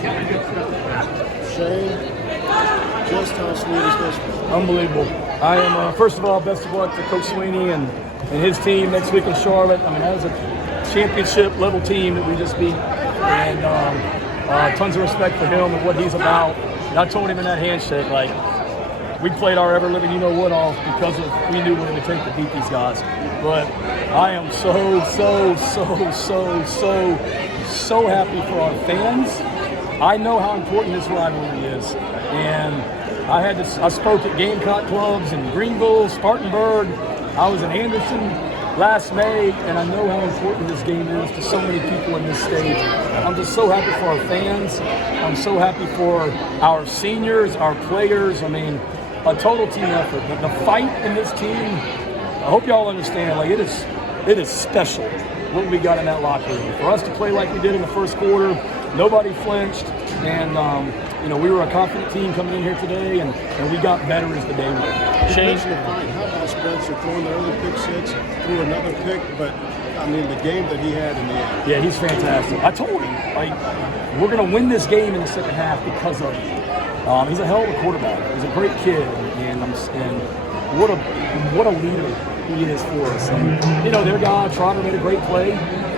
Shane, just how sweet is this? Unbelievable. I am, first of all, best of luck to Coach Sweeney and his team next week in Charlotte. I mean, that was a championship level team that we just beat. And tons of respect for him and what he's about. And I told him in that handshake, like, we played our ever living you-know-what off because we knew what it would take to beat these guys. But I am so happy for our fans. I know how important this rivalry is. And I spoke at Gamecock clubs in Greenville, Spartanburg. I was in Anderson last May, and I know how important this game is to so many people in this state. I'm just so happy for our fans. I'm so happy for our seniors, our players. I mean, a total team effort. The fight in this team, I hope y'all understand, like it is special what we got in that locker room. For us to play like we did in the first quarter, nobody flinched, and we were a confident team coming in here today, and we got better as the day went. Shane, how about Spencer throwing the early pick six, threw another pick, but I mean the game that he had in the end. Yeah, he's fantastic. I told him, like, we're going to win this game in the second half because of him. He's a hell of a quarterback. He's a great kid, and what a leader he is for us. And, their guy Trotter made a great play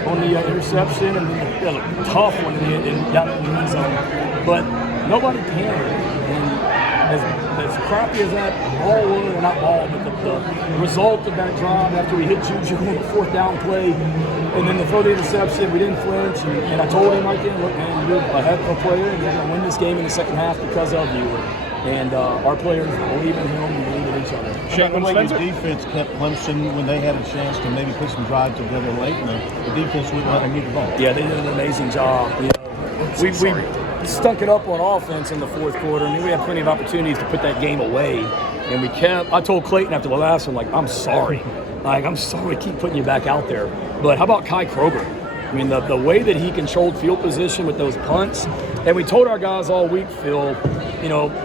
on the interception, and a tough one down in the end zone. But nobody panicked. And as crappy as that ball was, or not ball, but the result of that drive after we hit Juju on the fourth down play, and then to throw the interception, we didn't flinch. And I told him right then, look, man, you're a heck of a player, and you're going to win this game in the second half because of you. And our players believe in him and believe in each other. Shane, the way your defense kept Clemson when they had a chance to maybe put some drives together late, and the defense wouldn't let them move the ball. Yeah, they did an amazing job. We stunk it up on offense in the fourth quarter. I mean, we had plenty of opportunities to put that game away, and I told Clayton after the last one, like, I'm sorry we keep putting you back out there. But how about Kai Kroger? I mean, the way that he controlled field position with those punts, and we told our guys all week, Phil,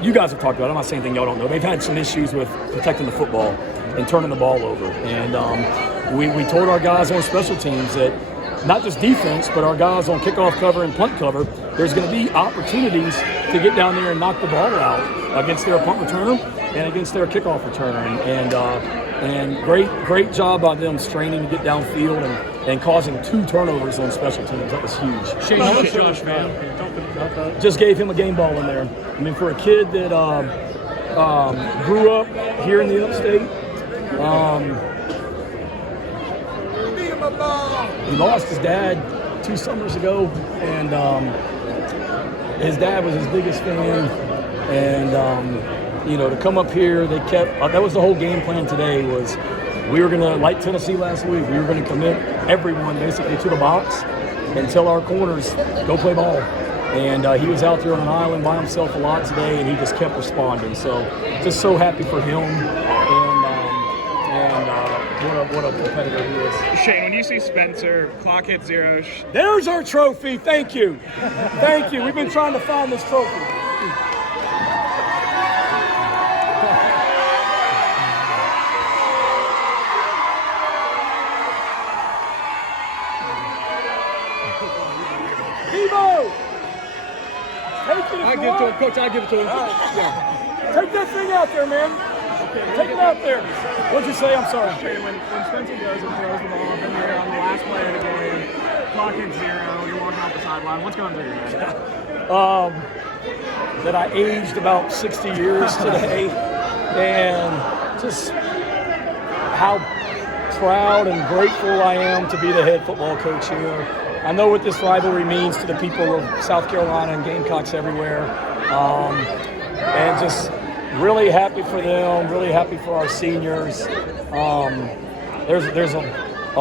you guys have talked about it. I'm not saying anything y'all don't know. They've had some issues with protecting the football and turning the ball over. And we told our guys on special teams that not just defense, but our guys on kickoff cover and punt cover, there's going to be opportunities to get down there and knock the ball out against their punt returner and against their kickoff returner. And great job by them straining to get downfield and causing 2 turnovers on special teams. That was huge. Shane, Josh, man. Just gave him a game ball in there. I mean, for a kid that grew up here in the upstate, he lost his dad 2 summers ago, and his dad was his biggest fan. And to come up here, they kept that was the whole game plan today. Was we were gonna, like Tennessee last week, we were gonna commit everyone basically to the box and tell our corners go play ball. And he was out there on an island by himself a lot today, and he just kept responding. So just so happy for him, and what a competitor he is. Shane, when you see Spencer, clock hit 0. There's our trophy. Thank you. Thank you. We've been trying to find this trophy. Devo! Coach, I give it to him. Yeah. Take that thing out there, man. Take it out there. What'd you say? I'm sorry. Shane, when Spencer goes and throws the ball up in there on the last play of the game, clock hit 0, you're walking off the sideline, what's going through your head? That I aged about 60 years today, and just how proud and grateful I am to be the head football coach here. I know what this rivalry means to the people of South Carolina and Gamecocks everywhere, and just really happy for them, really happy for our seniors. There's a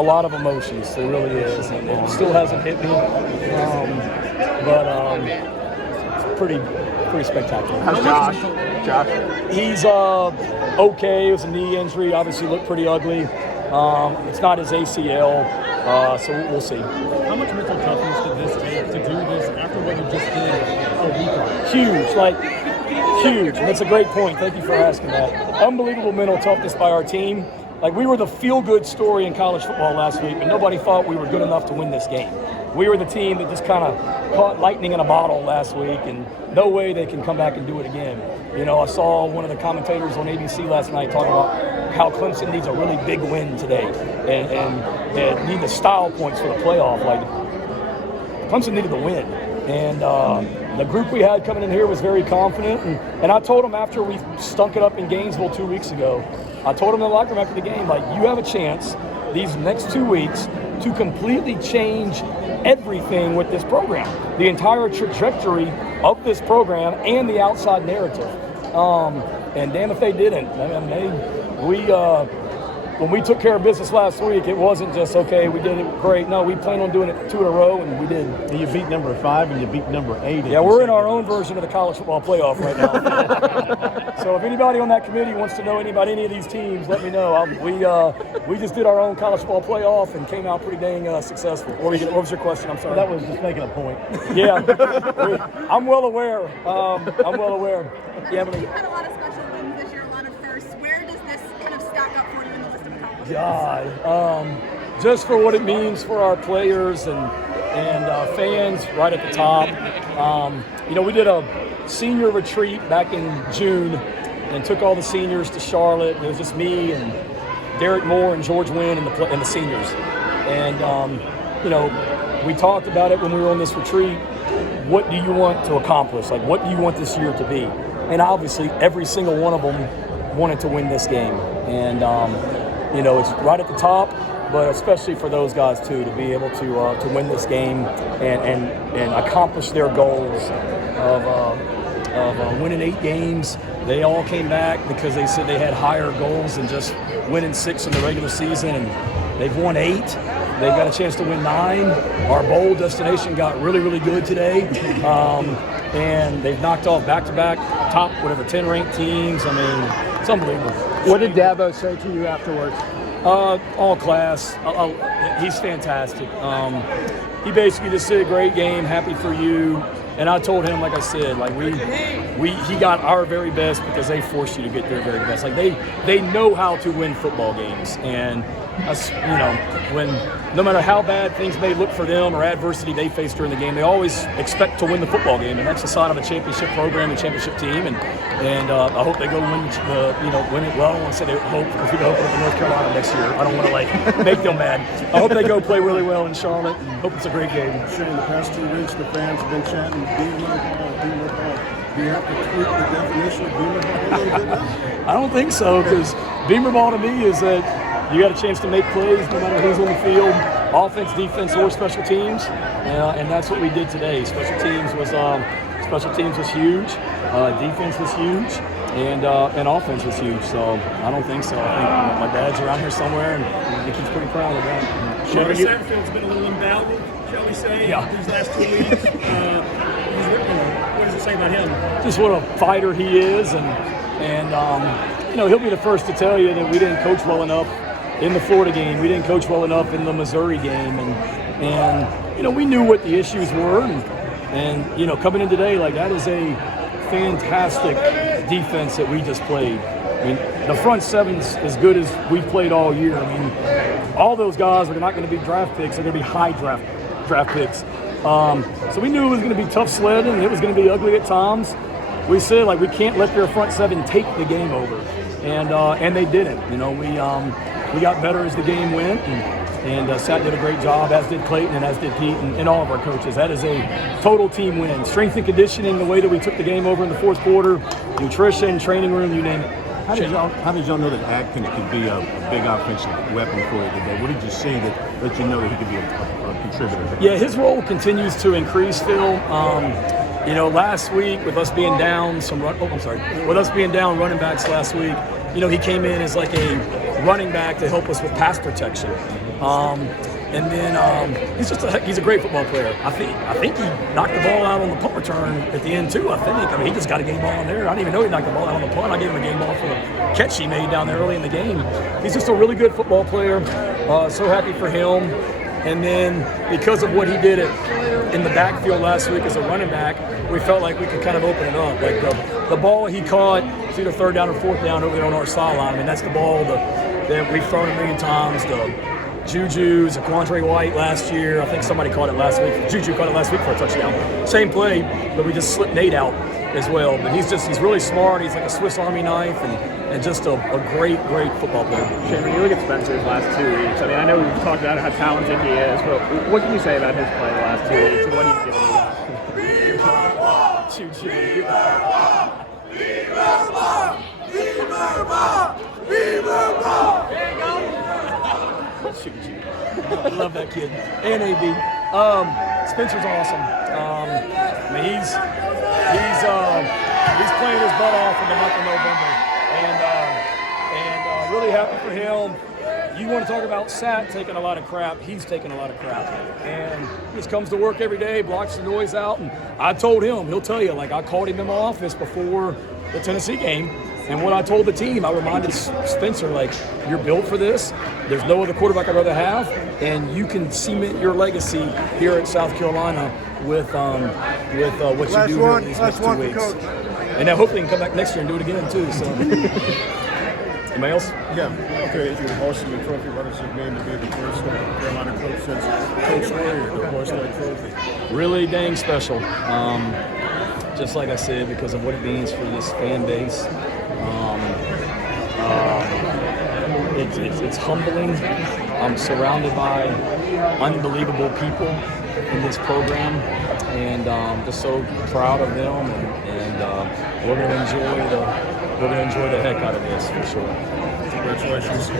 lot of emotions, there really is, and it still hasn't hit me, but it's pretty spectacular. How's Josh? He's okay. It was a knee injury, obviously looked pretty ugly. It's not his ACL, so we'll see. How much mental toughness did this take to do this after what you just did a week ago? Huge. And it's a great point. Thank you for asking that. Unbelievable mental toughness by our team. like we were the feel-good story in college football last week, but nobody thought we were good enough to win this game. We were the team that just kind of caught lightning in a bottle last week, and no way they can come back and do it again. You know, I saw one of the commentators on ABC last night talking about how Clemson needs a really big win today and need the style points for the playoff. Like, Clemson needed the win. And the group we had coming in here was very confident. And I told them after we stunk it up in Gainesville 2 weeks ago, I told them in the locker room after the game, like, you have a chance these next 2 weeks to completely change everything with this program, the entire trajectory of this program and the outside narrative. And damn if they didn't. I mean, when we took care of business last week, it wasn't just, okay, we did it great. No, we planned on doing it 2 in a row, and we did. And you beat number 5 and you beat number 8. Yeah, we're in our own version of the college football playoff right now. So if anybody on that committee wants to know about any of these teams, let me know. We just did our own college football playoff and came out pretty dang successful. What was your question? I'm sorry. That was just making a point. Yeah, I'm well aware. Yeah, but You've had a lot of special wins this year, a lot of firsts. Where does this kind of stack up for you in the list of accomplishments? God, just for what it means for our players and fans, right at the top. You know, we did a senior retreat back in June and took all the seniors to Charlotte. It was just me and Derek Moore and George Wynn and the seniors. And you know, we talked about it when we were on this retreat. What do you want to accomplish? Like, what do you want this year to be? And obviously, every single one of them wanted to win this game. And you know, it's right at the top, but especially for those guys too, to be able to win this game and accomplish their goals of winning 8 games. They all came back because they said they had higher goals than just winning 6 in the regular season, and they've won 8. They've got a chance to win 9. Our bowl destination got really, really good today. And they've knocked off back-to-back top, 10 ranked teams. I mean, it's unbelievable. What did Dabo say to you afterwards? All class. He's fantastic. He basically just said, great game, happy for you. And I told him, like I said, like he got our very best because they forced you to get their very best. Like they know how to win football games. And us, you know, when no matter how bad things may look for them or adversity they face during the game, they always expect to win the football game, and that's the sign of a championship program and championship team. And I hope they go win it. Well, I don't want to say they hope, because we hope in North Carolina next year. I don't want to make them mad. I hope they go play really well in Charlotte, and hope it's a great game. Shane, the past 2 weeks, the fans have been chanting, Beamer ball, Beamer ball. Do you have to tweak the definition of Beamer ball a little bit now? I don't think so, because Beamer ball to me is that you got a chance to make plays no matter who's on the field, offense, defense, or special teams, and that's what we did today. Special teams was huge, defense was huge, and offense was huge. So I don't think so. I think my dad's around here somewhere, and I think he's pretty proud of that. Sure, Satterfield's been a little invaluable, shall we say, these last 2 weeks. What does it say about him? Just what a fighter he is, and you know, he'll be the first to tell you that we didn't coach well enough in the Florida game. We didn't coach well enough in the Missouri game, and you know, we knew what the issues were, and you know, coming in today, like, that is a fantastic defense that we just played. I mean, the front seven's as good as we've played all year. I mean, all those guys are not going to be draft picks; they're going to be high draft picks. So we knew it was going to be tough sledding, and it was going to be ugly at times. We said, like, we can't let their front seven take the game over, and they didn't. You know, we got better as the game went, and Sat did a great job, as did Clayton and as did Pete and all of our coaches. That is a total team win. Strength and conditioning, the way that we took the game over in the fourth quarter, nutrition, training room, you name it. How did y'all know that Adkins could be a big offensive weapon for you today? What did you see that you know that he could be a contributor? Yeah, his role continues to increase, Phil. You know, last week with us being down running backs last week, you know, he came in as like a running back to help us with pass protection. And then he's a great football player. I think he knocked the ball out on the punt return at the end too. I mean, he just got a game ball in there. I didn't even know he knocked the ball out on the punt. I gave him a game ball for the catch he made down there early in the game. He's just a really good football player. So happy for him. And then because of what he did in the backfield last week as a running back, we felt like we could kind of open it up. Like the ball he caught, it's either third down or fourth down over there on our sideline. I mean, that's the ball. that we've thrown a million times. The Juju's, a Quandre White last year. I think somebody caught it last week. Juju caught it last week for a touchdown. Same play, but we just slipped Nate out as well. But he's really smart. He's like a Swiss Army knife and just a great football player. Shane, when you look at Spencer's last 2 weeks, I mean, I know we've talked about how talented he is, but what can you say about his play the last 2 weeks and what he's given you guys? I love that kid. And AB. Spencer's awesome. I mean, he's playing his butt off in the month of November, and really happy for him. You want to talk about Sat taking a lot of crap? He's taking a lot of crap, and he just comes to work every day, blocks the noise out. And I told him, he'll tell you, like I called him in my office before the Tennessee game. And what I told the team, I reminded Spencer, like, you're built for this. There's no other quarterback I'd rather have, and you can cement your legacy here at South Carolina with what you do here in these next 2 weeks. And now hopefully you can come back next year and do it again too. So, anybody else? Yeah. Okay, you're hosting the trophy. What does it mean to be the first Carolina coach since Coach Warrior, the Horse Lake Trophy? Really dang special. Just like I said, because of what it means for this fan base. It's humbling. I'm surrounded by unbelievable people in this program, and just so proud of them. And we're going to enjoy the heck out of this for sure. Congratulations.